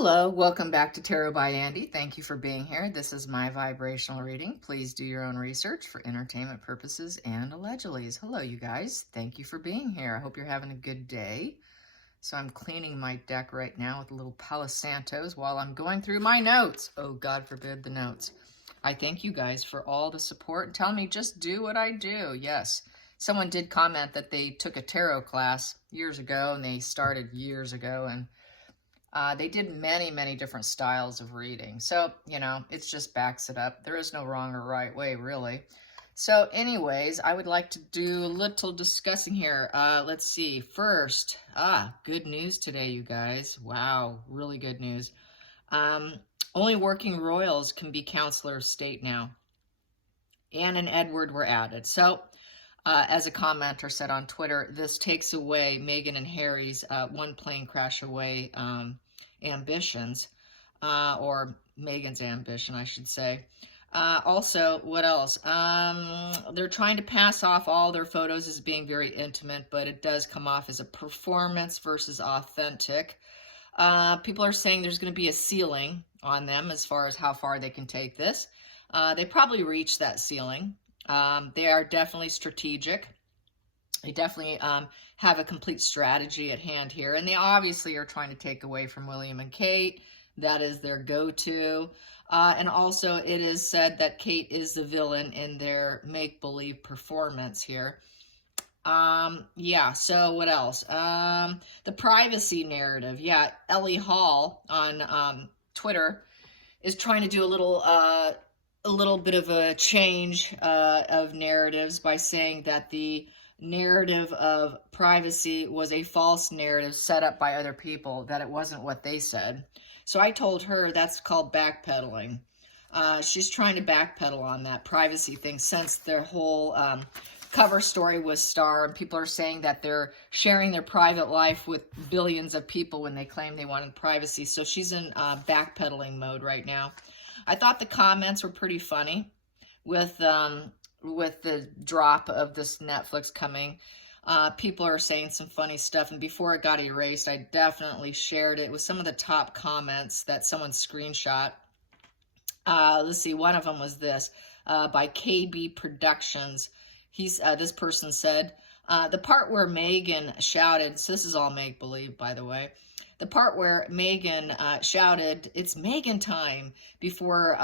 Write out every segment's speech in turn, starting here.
Hello, welcome back to Tarot by Andy. Thank you for being here. This is my vibrational reading. Please do your own research for entertainment purposes and allegedly. Hello, you guys. Thank you for being here. I hope you're having a good day. So I'm cleaning my deck right now with a little Palo Santos while I'm going through my notes. Oh, God forbid the notes. I thank you guys for all the support and tell me just do what I do. Yes. Someone did comment that they took a tarot class years ago and they started years ago and they did many different styles of reading. So, you know, it just backs it up. There is no wrong or right way, really. So anyways, I would like to do a little discussing here. Let's see. First, good news today, you guys. Wow, really good news. Only working royals can be counselor of state now. Anne and Edward were added. So, as a commenter said on Twitter, this takes away Meghan and Harry's one plane crash away ambitions, or Meghan's ambition, I should say. Also, what else? They're trying to pass off all their photos as being very intimate, but it does come off as a performance versus authentic. People are saying there's going to be a ceiling on them as far as how far they can take this. They probably reached that ceiling. They are definitely strategic. They definitely have a complete strategy at hand here. And they obviously are trying to take away from William and Kate. That is their go-to. And also it is said that Kate is the villain in their make-believe performance here. Yeah, so what else? The privacy narrative. Yeah, Ellie Hall on Twitter is trying to do a little bit of a change of narratives by saying that the narrative of privacy was a false narrative set up by other people, that it wasn't what they said. So I told her that's called backpedaling. She's trying to backpedal on that privacy thing since their whole cover story was Star, and people are saying that they're sharing their private life with billions of people when they claim they wanted privacy. So she's in backpedaling mode right now. I thought the comments were pretty funny with the drop of this Netflix coming. People are saying some funny stuff, and before it got erased, I definitely shared it with some of the top comments that someone screenshot. Let's see, one of them was this, by KB Productions. This person said, the part where Meghan shouted, so this is all make-believe, by the way, the part where Meghan shouted, "It's Meghan time," before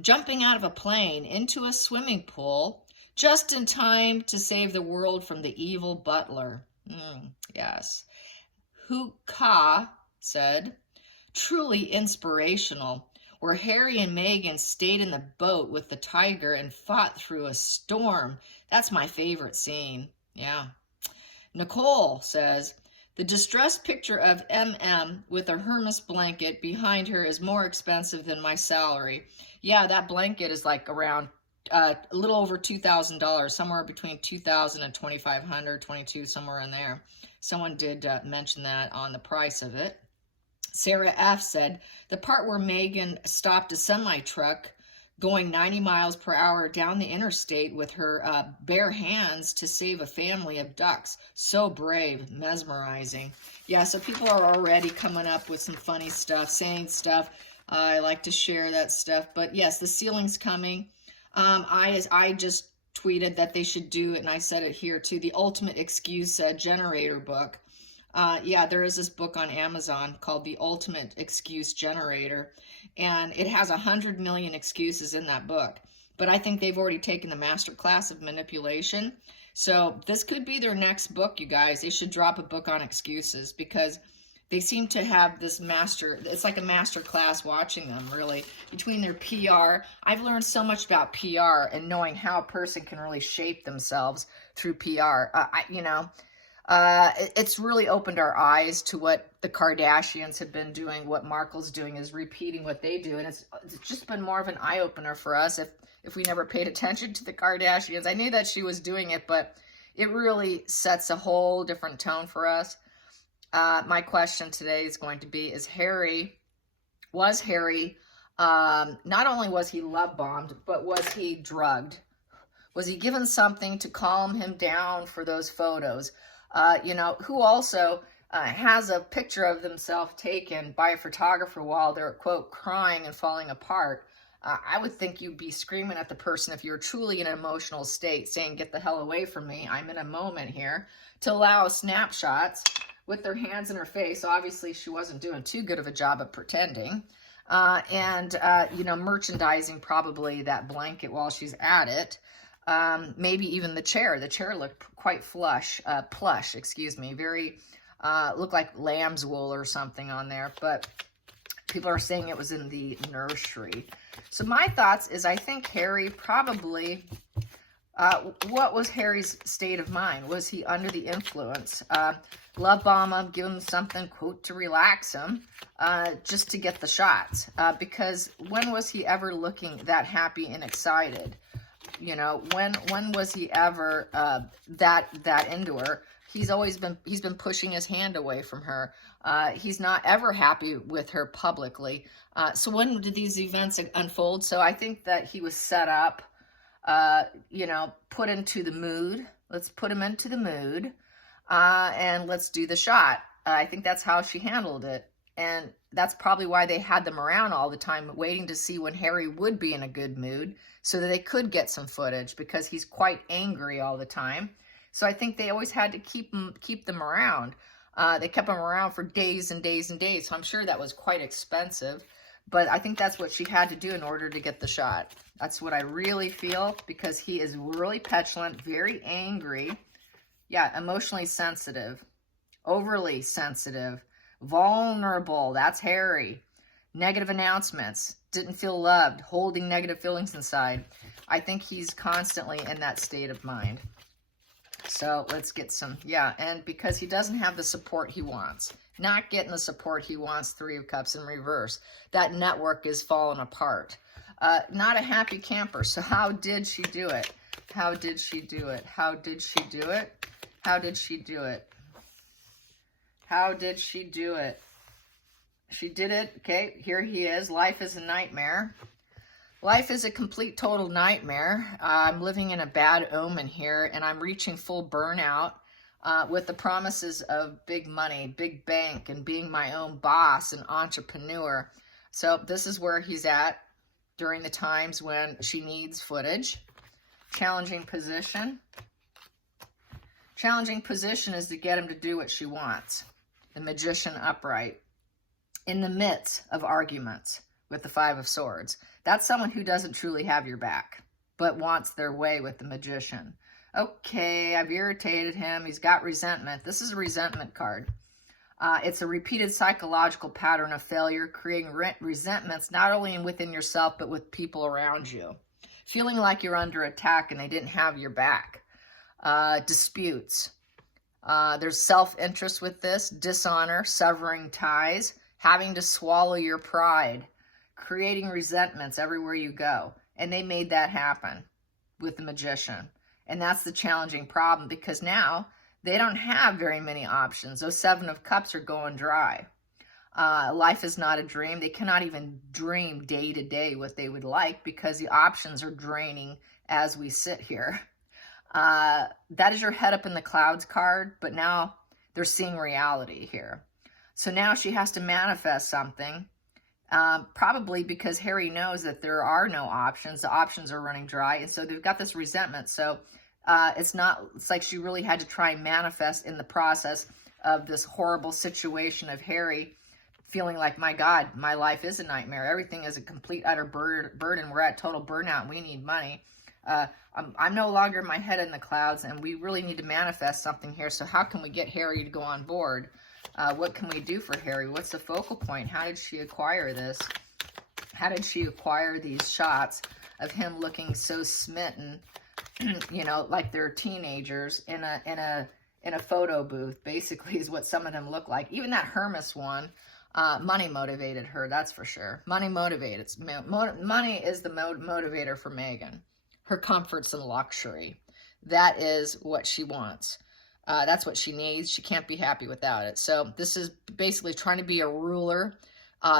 jumping out of a plane into a swimming pool, just in time to save the world from the evil butler. Yes. Huka said, truly inspirational, where Harry and Meghan stayed in the boat with the tiger and fought through a storm. That's my favorite scene. Yeah. Nicole says, the distressed picture of MM with a Hermes blanket behind her is more expensive than my salary. Yeah, that blanket is like around a little over $2,000, somewhere between $2,000 and $2,500, $22, somewhere in there. Someone did mention that on the price of it. Sarah F. said, the part where Meghan stopped a semi-truck going 90 miles per hour down the interstate with her bare hands to save a family of ducks. So brave, mesmerizing. Yeah, so people are already coming up with some funny stuff, saying stuff. I like to share that stuff. But yes, the ceiling's coming. I just tweeted that they should do it, and I said it here too, the Ultimate Excuse Generator book. Yeah, there is this book on Amazon called The Ultimate Excuse Generator, and it has 100 million excuses in that book. But I think they've already taken the master class of manipulation. So this could be their next book, you guys. They should drop a book on excuses because they seem to have this it's like a master class watching them, really, between their PR. I've learned so much about PR and knowing how a person can really shape themselves through PR. It's really opened our eyes to what the Kardashians have been doing. What Markle's doing is repeating what they do. And it's just been more of an eye-opener for us if we never paid attention to the Kardashians. I knew that she was doing it, but it really sets a whole different tone for us. My question today is going to be, was Harry, not only was he love-bombed, but was he drugged? Was he given something to calm him down for those photos? Who also has a picture of themselves taken by a photographer while they're, quote, crying and falling apart. I would think you'd be screaming at the person if you're truly in an emotional state, saying, get the hell away from me, I'm in a moment here, to allow snapshots with their hands in her face. Obviously, she wasn't doing too good of a job of pretending. You know, merchandising probably that blanket while she's at it. Maybe even the chair. The chair looked quite plush, excuse me, very, looked like lamb's wool or something on there, but people are saying it was in the nursery. So my thoughts is I think Harry probably, what was Harry's state of mind? Was he under the influence? Love bomb him, give him something, quote, to relax him, just to get the shots. Because when was he ever looking that happy and excited? You know, when was he ever that into her? He's been pushing his hand away from her. He's not ever happy with her publicly. So when did these events unfold? So I think that he was set up, you know, put into the mood. Let's put him into the mood, and let's do the shot. I think that's how she handled it. And that's probably why they had them around all the time, waiting to see when Harry would be in a good mood so that they could get some footage, because he's quite angry all the time. So I think they always had to keep them around. They kept them around for days and days and days. So I'm sure that was quite expensive. But I think that's what she had to do in order to get the shot. That's what I really feel, because he is really petulant, very angry. Yeah, emotionally sensitive, overly sensitive, vulnerable. That's Harry. Negative announcements, didn't feel loved, holding negative feelings inside. I think he's constantly in that state of mind. So let's get some, yeah, and because he doesn't have the support he wants. Not getting the support he wants, Three of Cups in reverse. That network is falling apart. Not a happy camper. So how did she do it? How did she do it? How did she do it? How did she do it? How did she do it? She did it. Okay, here he is. Life is a nightmare. Life is a complete, total nightmare. I'm living in a bad omen here, and I'm reaching full burnout with the promises of big money, big bank, and being my own boss and entrepreneur. So this is where he's at during the times when she needs footage. Challenging position. Challenging position is to get him to do what she wants. The Magician upright. In the midst of arguments with the Five of Swords. That's someone who doesn't truly have your back, but wants their way with the Magician. Okay, I've irritated him. He's got resentment. This is a resentment card. It's a repeated psychological pattern of failure, creating resentments not only within yourself, but with people around you. Feeling like you're under attack and they didn't have your back. Disputes. There's self-interest with this, dishonor, severing ties, having to swallow your pride, creating resentments everywhere you go. And they made that happen with the Magician. And that's the challenging problem, because now they don't have very many options. Those Seven of Cups are going dry. Life is not a dream. They cannot even dream day to day what they would like, because the options are draining as we sit here. That is your head up in the clouds card, but now they're seeing reality here. So now she has to manifest something, probably because Harry knows that there are no options. The options are running dry, and so they've got this resentment. So it's like she really had to try and manifest in the process of this horrible situation of Harry feeling like, my God, my life is a nightmare. Everything is a complete, utter burden. We're at total burnout. We need money. I'm no longer my head in the clouds, and we really need to manifest something here. So how can we get Harry to go on board? What can we do for Harry? What's the focal point? How did she acquire this? How did she acquire these shots of him looking so smitten, you know, like they're teenagers in a photo booth, basically, is what some of them look like. Even that Hermes one, money motivated her, that's for sure. Money motivated. Money is the motivator for Megan. Her comforts and luxury. That is what she wants. That's what she needs. She can't be happy without it. So this is basically trying to be a ruler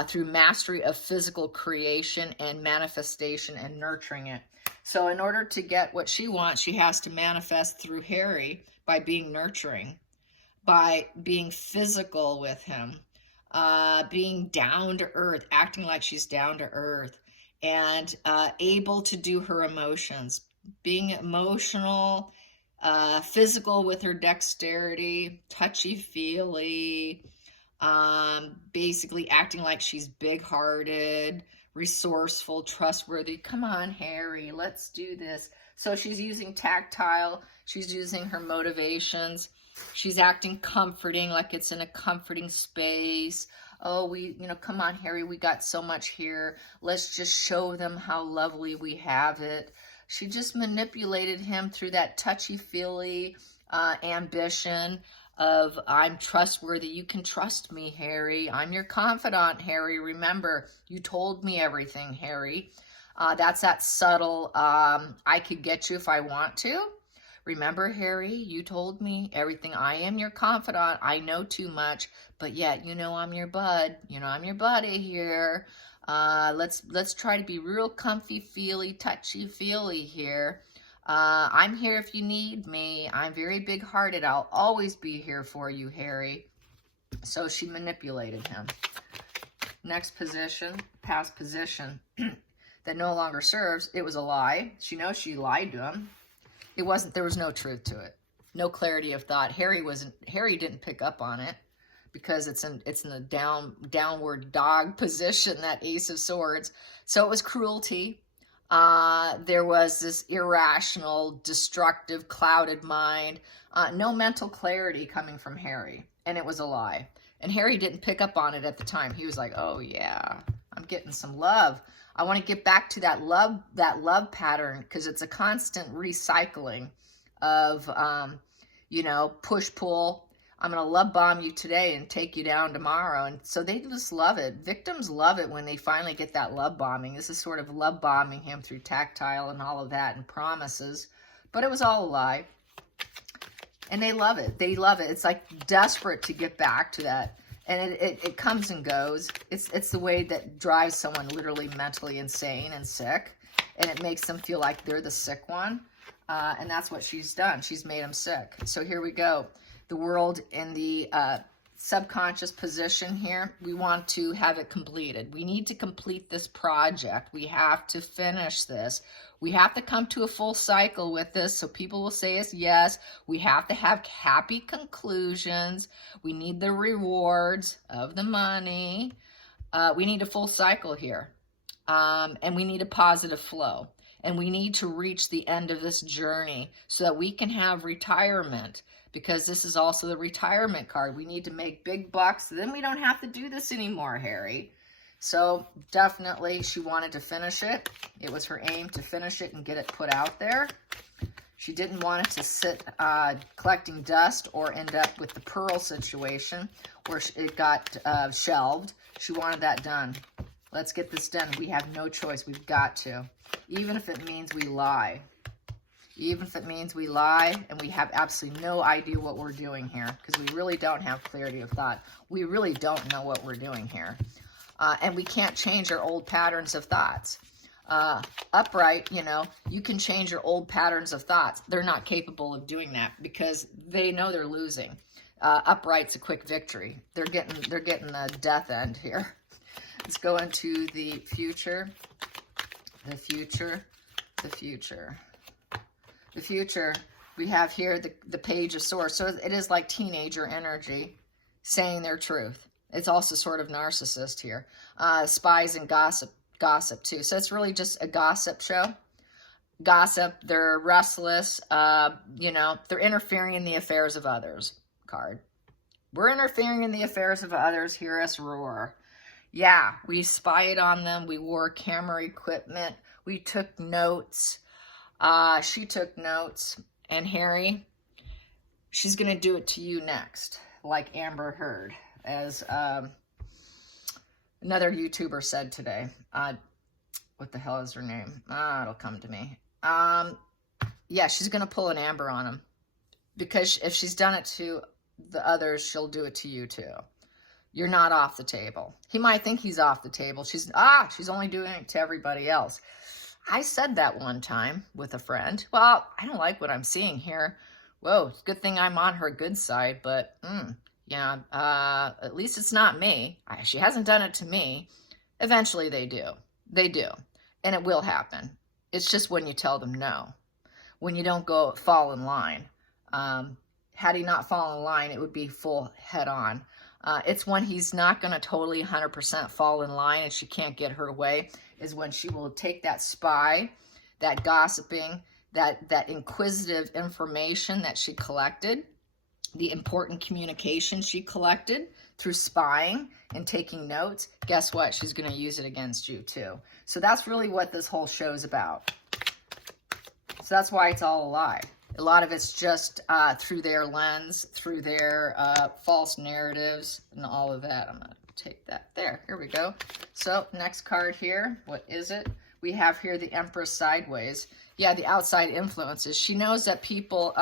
through mastery of physical creation and manifestation and nurturing it. So in order to get what she wants, she has to manifest through Harry by being nurturing. by being physical with him, being down to earth, acting like she's down to earth, and able to do her emotions, being emotional, physical with her dexterity, touchy-feely, basically acting like she's big-hearted, resourceful, trustworthy. Come on, Harry, let's do this. So she's using tactile, she's using her motivations, she's acting comforting, like it's in a comforting space. Oh, come on, Harry, we got so much here. Let's just show them how lovely we have it. She just manipulated him through that touchy-feely ambition of, I'm trustworthy. You can trust me, Harry. I'm your confidant, Harry. Remember, you told me everything, Harry. That's that subtle, I could get you if I want to. Remember, Harry, you told me everything. I am your confidant. I know too much, but yet, I'm your bud. I'm your buddy here. Let's try to be real comfy-feely, touchy-feely here. I'm here if you need me. I'm very big-hearted. I'll always be here for you, Harry. So she manipulated him. Next position, past position that no longer serves. It was a lie. She knows she lied to him. There was no truth to it. No clarity of thought. Harry didn't pick up on it because it's in the downward dog position, that Ace of Swords. So it was cruelty. There was this irrational, destructive, clouded mind. No mental clarity coming from Harry. And it was a lie. And Harry didn't pick up on it at the time. He was like, oh yeah, I'm getting some love. I want to get back to that love pattern, because it's a constant recycling of, push-pull. I'm going to love bomb you today and take you down tomorrow. And so they just love it. Victims love it when they finally get that love bombing. This is sort of love bombing him through tactile and all of that and promises. But it was all a lie. And they love it. They love it. It's like desperate to get back to that. And it comes and goes. It's the way that drives someone literally mentally insane and sick. And it makes them feel like they're the sick one. And that's what she's done. She's made them sick. So here we go. The world in the subconscious position here, we want to have it completed. We need to complete this project. We have to finish this. We have to come to a full cycle with this so people will say us yes. We have to have happy conclusions. We need the rewards of the money. We need a full cycle here. And we need a positive flow. And we need to reach the end of this journey so that we can have retirement, because this is also the retirement card. We need to make big bucks. Then we don't have to do this anymore, Harry. So definitely she wanted to finish it. It was her aim to finish it and get it put out there. She didn't want it to sit collecting dust or end up with the pearl situation where it got shelved. She wanted that done. Let's get this done. We have no choice. We've got to. Even if it means we lie. Even if it means we lie and we have absolutely no idea what we're doing here, because we really don't have clarity of thought. We really don't know what we're doing here. And we can't change our old patterns of thoughts. Upright, you can change your old patterns of thoughts. They're not capable of doing that because they know they're losing. Upright's a quick victory. They're getting the death end here. Let's go into the future. The future. The future. The future, we have here the Page of Swords. So it is like teenager energy saying their truth. It's also sort of narcissist here. Spies and gossip too. So it's really just a gossip show. Gossip, they're restless. They're interfering in the affairs of others. Card. We're interfering in the affairs of others. Hear us roar. Yeah, we spied on them. We wore camera equipment. We took notes. She took notes. And Harry, she's going to do it to you next, like Amber Heard, as another YouTuber said today. What the hell is her name? It'll come to me. Yeah, she's going to pull an Amber on him. Because if she's done it to the others, she'll do it to you too. You're not off the table. He might think he's off the table. She's only doing it to everybody else. I said that one time with a friend. Well, I don't like what I'm seeing here. Whoa, it's a good thing I'm on her good side, but yeah, at least it's not me. She hasn't done it to me. Eventually they do. They do. And it will happen. It's just when you tell them no, when you don't fall in line. Had he not fallen in line, it would be full head on. It's when he's not going to totally 100% fall in line and she can't get her way, is when she will take that spy, that gossiping, that inquisitive information that she collected, the important communication she collected through spying and taking notes. Guess what? She's going to use it against you too. So that's really what this whole show's about. So that's why it's all a lie. A lot of it's just through their lens, through their false narratives and all of that. I'm going to take that there. Here we go. So next card here. What is it? We have here the Empress sideways. Yeah, the outside influences. She knows that people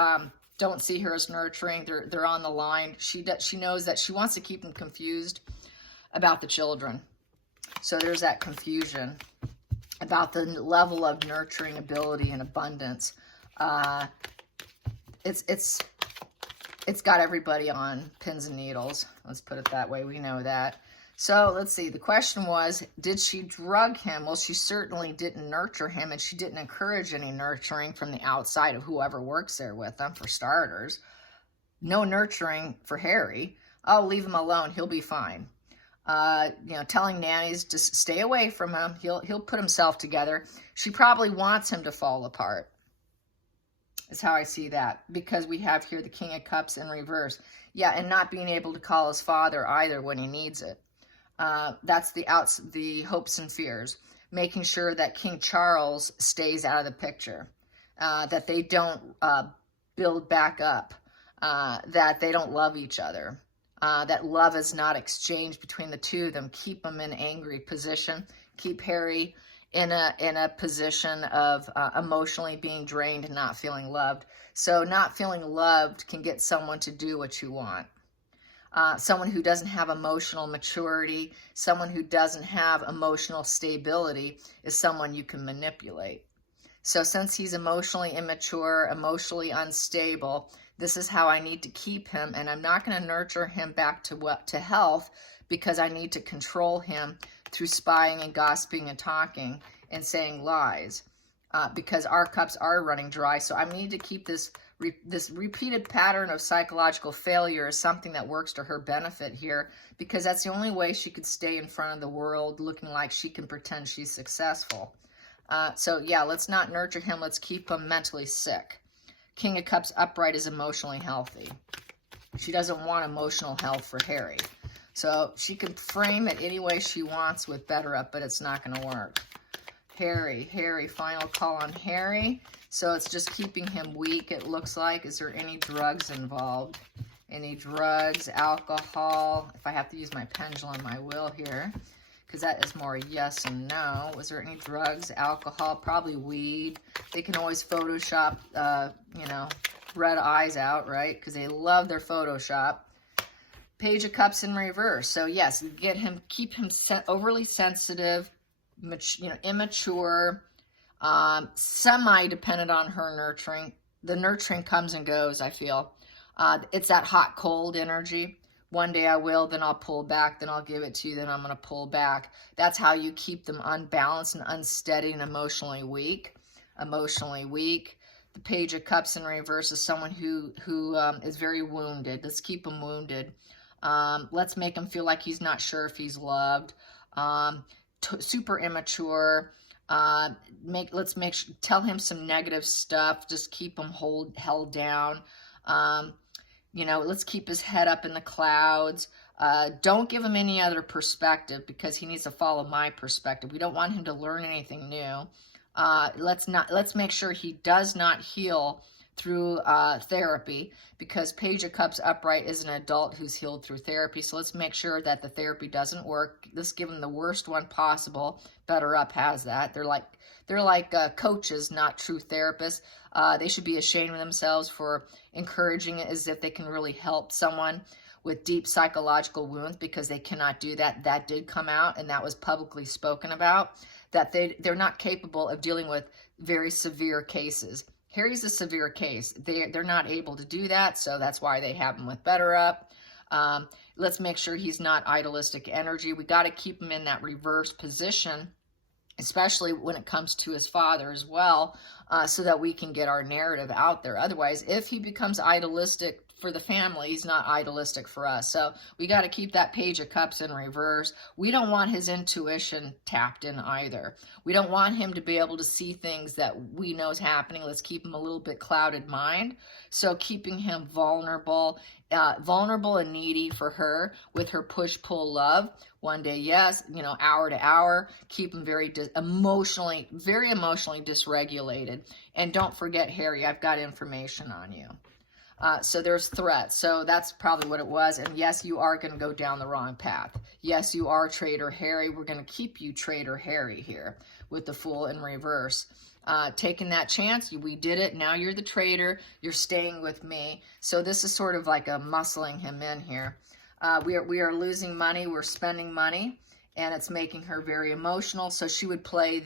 don't see her as nurturing. They're on the line. She knows that she wants to keep them confused about the children. So there's that confusion about the level of nurturing ability and abundance. It's got everybody on pins and needles. Let's put it that way. We know that. So let's see. The question was, did she drug him? Well, she certainly didn't nurture him, and she didn't encourage any nurturing from the outside of whoever works there with him, for starters. No nurturing for Harry. Oh, leave him alone. He'll be fine. Telling nannies to stay away from him. He'll put himself together. She probably wants him to fall apart. Is how I see that, because we have here the King of Cups in reverse. Yeah, and not being able to call his father either when he needs it. That's the hopes and fears. Making sure that King Charles stays out of the picture. That they don't build back up. That they don't love each other. That love is not exchanged between the two of them. Keep them in angry position. Keep Harry in a position of emotionally being drained and not feeling loved. So not feeling loved can get someone to do what you want. Someone who doesn't have emotional maturity, someone who doesn't have emotional stability is someone you can manipulate. So since he's emotionally immature, emotionally unstable, this is how I need to keep him, and I'm not going to nurture him back to health, because I need to control him through spying and gossiping and talking and saying lies, because our cups are running dry. So I need to keep this repeated pattern of psychological failure as something that works to her benefit here, because that's the only way she could stay in front of the world looking like she can pretend she's successful. So yeah, let's not nurture him. Let's keep him mentally sick. King of Cups upright is emotionally healthy. She doesn't want emotional health for Harry. So she can frame it any way she wants with better up, but it's not going to work. Harry, final call on Harry. So it's just keeping him weak, it looks like. Is there any drugs involved? Any drugs, alcohol? If I have to use my pendulum, I will here, because that is more yes and no. Was there any drugs, alcohol? Probably weed. They can always Photoshop, red eyes out, right? Because they love their Photoshop. Page of Cups in reverse. So yes, keep him overly sensitive, immature, semi-dependent on her nurturing. The nurturing comes and goes, I feel. It's that hot, cold energy. One day I will, then I'll pull back, then I'll give it to you, then I'm going to pull back. That's how you keep them unbalanced and unsteady and emotionally weak. The Page of Cups in reverse is someone who is very wounded. Let's keep him wounded. Let's make him feel like he's not sure if he's loved. Super immature. Tell him some negative stuff. Just keep him held down. Let's keep his head up in the clouds. Don't give him any other perspective, because he needs to follow my perspective. We don't want him to learn anything new. Let's make sure he does not heal through therapy, because Page of Cups upright is an adult who's healed through therapy. So let's make sure that the therapy doesn't work. Let's give him the worst one possible. Better Up has that. They're like coaches, not true therapists. They should be ashamed of themselves for encouraging it as if they can really help someone with deep psychological wounds, because they cannot do that. That did come out, and that was publicly spoken about, that they're not capable of dealing with very severe cases. Harry's a severe case. They're not able to do that, so that's why they have him with Better Up. Let's make sure he's not idealistic energy. We got to keep him in that reverse position, especially when it comes to his father as well, so that we can get our narrative out there. Otherwise, if he becomes idealistic for the family, he's not idealistic for us. So we got to keep that Page of Cups in reverse. We don't want his intuition tapped in either. We don't want him to be able to see things that we know is happening. Let's keep him a little bit clouded mind. So keeping him vulnerable and needy for her with her push-pull love. One day, yes, hour to hour. Keep him very emotionally dysregulated. And don't forget, Harry, I've got information on you. So there's threats. So that's probably what it was. And yes, you are going to go down the wrong path. Yes, you are Traitor Harry. We're going to keep you Traitor Harry here with the Fool in reverse. Taking that chance, we did it. Now you're the traitor. You're staying with me. So this is sort of like a muscling him in here. We are losing money. We're spending money. And it's making her very emotional. So she would play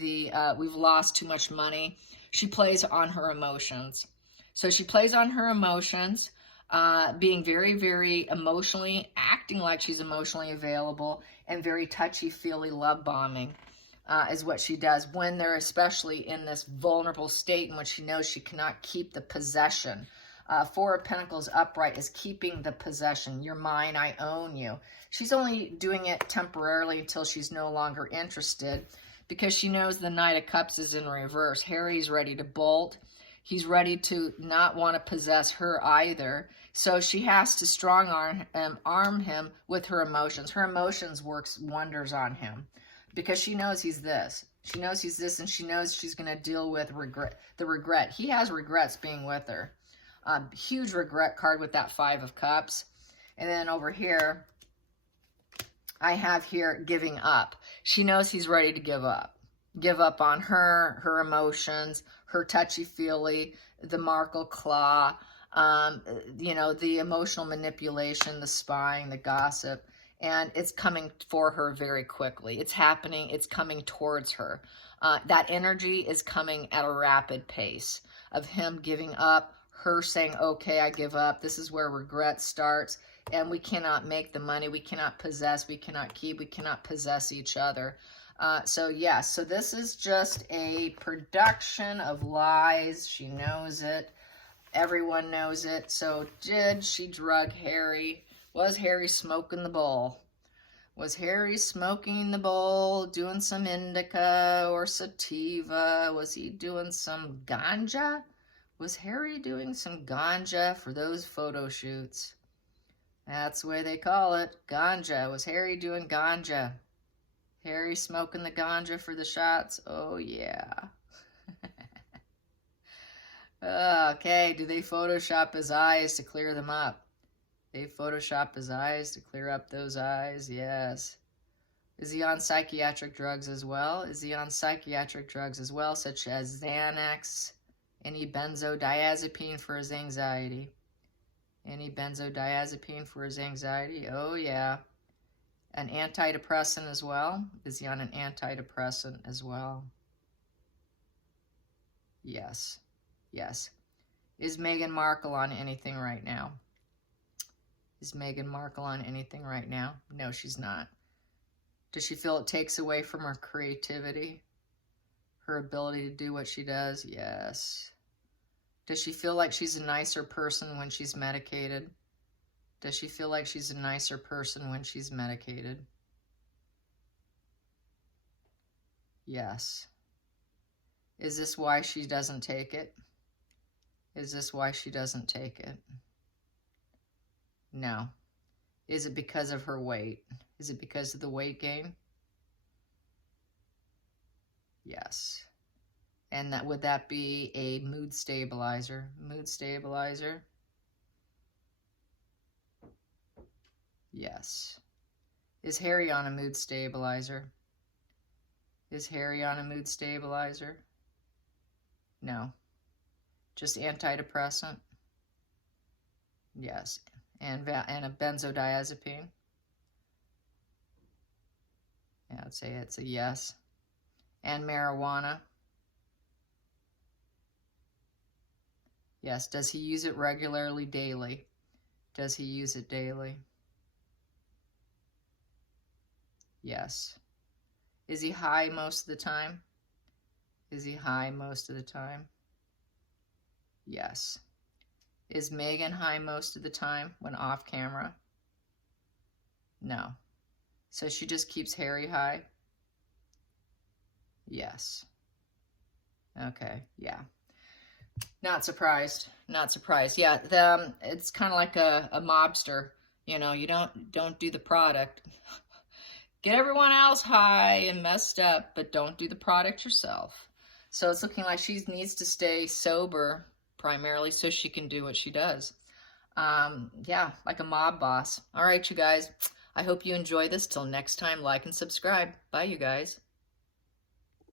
we've lost too much money. She plays on her emotions. So she plays on her emotions, being very, very emotionally, acting like she's emotionally available, and very touchy-feely love bombing is what she does when they're especially in this vulnerable state in which she knows she cannot keep the possession. Four of Pentacles upright is keeping the possession. You're mine, I own you. She's only doing it temporarily until she's no longer interested, because she knows the Knight of Cups is in reverse. Harry's ready to bolt. He's ready to not want to possess her either. So she has to strong arm him with her emotions. Her emotions works wonders on him because she knows he's this. She knows he's this, and she knows she's going to deal with the regret. He has regrets being with her. Huge regret card with that Five of Cups. And then over here, I have here giving up. She knows he's ready to give up. Give up on her emotions, her touchy-feely, the Markle claw, the emotional manipulation, the spying, the gossip, and it's coming for her very quickly. It's happening. It's coming towards her. That energy is coming at a rapid pace of him giving up, her saying, okay, I give up. This is where regret starts, and we cannot make the money. We cannot possess. We cannot keep. We cannot possess each other. So yes, so this is just a production of lies. She knows it. Everyone knows it. So did she drug Harry? Was Harry smoking the bowl? Was Harry smoking the bowl, doing some indica or sativa? Was he doing some ganja? Was Harry doing some ganja for those photo shoots? That's the way they call it, ganja. Was Harry doing ganja? Harry smoking the ganja for the shots? Oh, yeah. Okay, do they Photoshop his eyes to clear them up? They Photoshop his eyes to clear up those eyes? Yes. Is he on psychiatric drugs as well? Is he on psychiatric drugs as well, such as Xanax, any benzodiazepine for his anxiety? Any benzodiazepine for his anxiety? Oh, yeah. An antidepressant as well? Is he on an antidepressant as well? Yes. Yes. Is Meghan Markle on anything right now? Is Meghan Markle on anything right now? No, she's not. Does she feel it takes away from her creativity? Her ability to do what she does? Yes. Does she feel like she's a nicer person when she's medicated? Does she feel like she's a nicer person when she's medicated? Yes. Is this why she doesn't take it? Is this why she doesn't take it? No. Is it because of her weight? Is it because of the weight gain? Yes. And would that be a mood stabilizer? Mood stabilizer? Yes. Is Harry on a mood stabilizer? Is Harry on a mood stabilizer? No. Just antidepressant? Yes. And a benzodiazepine? Yeah, I'd say it's a yes. And marijuana? Yes. Does he use it regularly, daily? Does he use it daily? Yes. Is he high most of the time? Is he high most of the time? Yes. Is Megan high most of the time when off camera? No. So she just keeps Harry high? Yes. Okay, yeah. Not surprised. Not surprised. Yeah, it's kind of like a mobster. You know, you don't do the product. Get everyone else high and messed up, but don't do the product yourself. So it's looking like she needs to stay sober primarily so she can do what she does. Yeah, like a mob boss. All right, you guys. I hope you enjoy this. Till next time, like and subscribe. Bye, you guys.